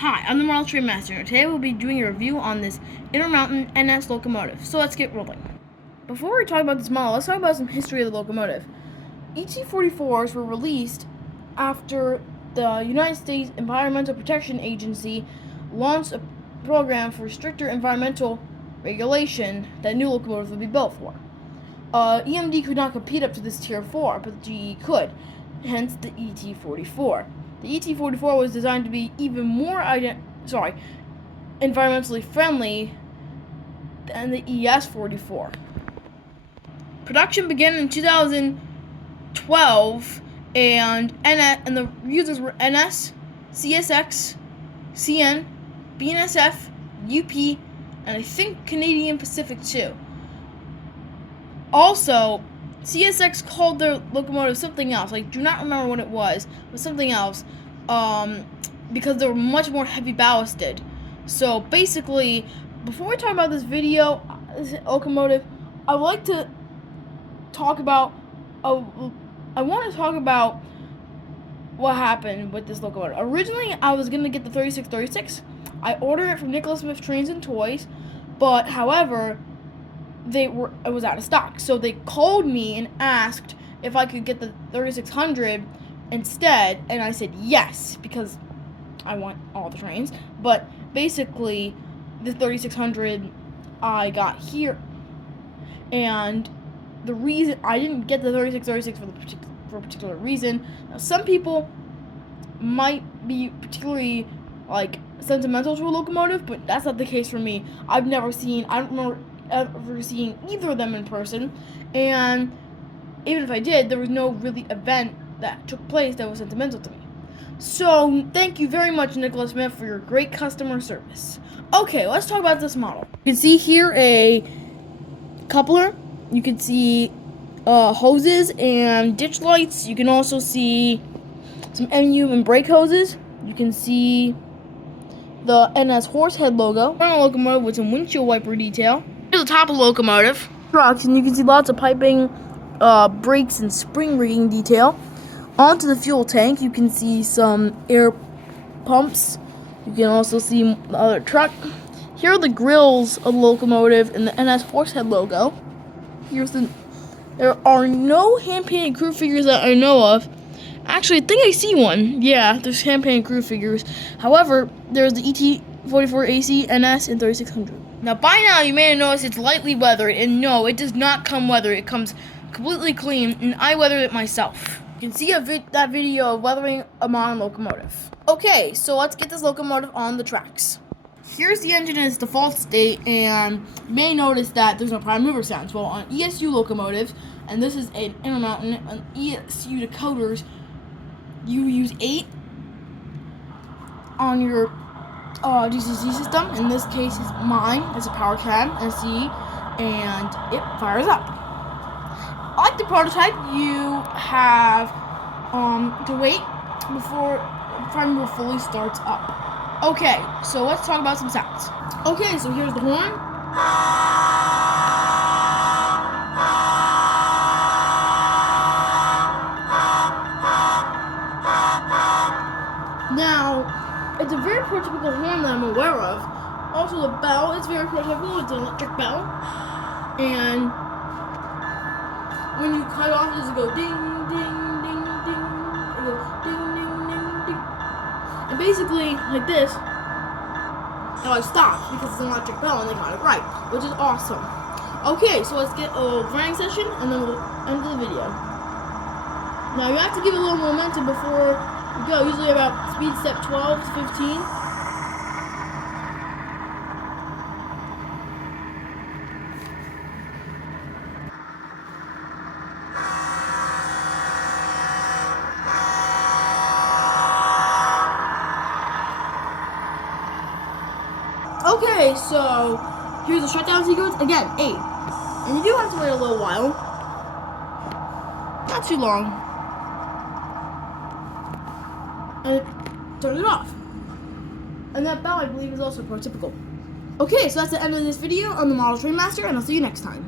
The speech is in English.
Hi, I'm the Model Train Master, and today we'll be doing a review on this Intermountain NS locomotive. So let's get rolling. Before we talk about this model, let's talk about some history of the locomotive. ET-44s were released after the United States Environmental Protection Agency launched a program for stricter environmental regulation that new locomotives would be built for. EMD could not compete up to this Tier 4, but GE could, hence the ET-44. The ET-44 was designed to be even more environmentally friendly than the ES-44. Production began in 2012, and the users were NS, CSX, CN, BNSF, UP, and I think Canadian Pacific too. Also, CSX called their locomotive something else. I do not remember what it was, but something else, because they were much more heavy ballasted. So basically, before we talk about this locomotive, I would like to talk about. I want to talk about what happened with this locomotive. Originally, I was gonna get the 3636. I ordered it from Nicholas Smith Trains and Toys, but however, it was out of stock. So they called me and asked if I could get the 3600 instead, and I said yes because I want all the trains. But basically, the 3600 I got here, and the reason I didn't get the 3636 for a particular reason. Now, some people might be particularly sentimental to a locomotive, but that's not the case for me. I don't remember ever seeing either of them in person, and even if I did, there was no really event that took place that was sentimental to me. So thank you very much, Nicholas Smith, for your great customer service. Okay, let's talk about this model. You can see here a coupler. You can see hoses and ditch lights. You can also see some MU and brake hoses. You can see the NS Horsehead logo. On a locomotive with some windshield wiper detail. Here's the top of the locomotive. Trucks, and you can see lots of piping, brakes, and spring rigging detail. Onto the fuel tank, you can see some air pumps. You can also see the other truck. Here are the grills of the locomotive and the NS Horsehead logo. There are no hand-painted crew figures that I know of. Actually, I think I see one. Yeah, there's hand-painted crew figures. However, there's the ET-44AC, NS, and 3600. Now, by now, you may have noticed it's lightly weathered, and no, it does not come weathered. It comes completely clean, and I weathered it myself. You can see that video of weathering a modern locomotive. Okay, so let's get this locomotive on the tracks. Here's the engine in its default state, and you may notice that there's no prime mover sounds. Well, on ESU locomotives, and this is an Intermountain, on ESU decoders, you use 8 on your DCC system. In this case, it's mine. It's a power cab SE, and it fires up. Like the prototype, you have to wait before prime mover fully starts up. Okay, so let's talk about some sounds. Okay, so here's the horn. Now, it's a very prototypical horn that I'm aware of. Also, the bell is very prototypical. It's an electric bell. And when you cut off, it just go ding, ding, ding, ding. It goes ding, ding, ding, ding. And basically, like this, now I stopped because it's an electric bell and they got it right, which is awesome. Okay, so let's get a running session and then we'll end the video. Now you have to give it a little momentum before you go, usually about speed step 12 to 15. Okay, so here's the shutdown sequence. Again, 8. And you do have to wait a little while. Not too long. And it turns it off. And that bell, I believe, is also prototypical. Okay, so that's the end of this video. I'm the Model Train Master, and I'll see you next time.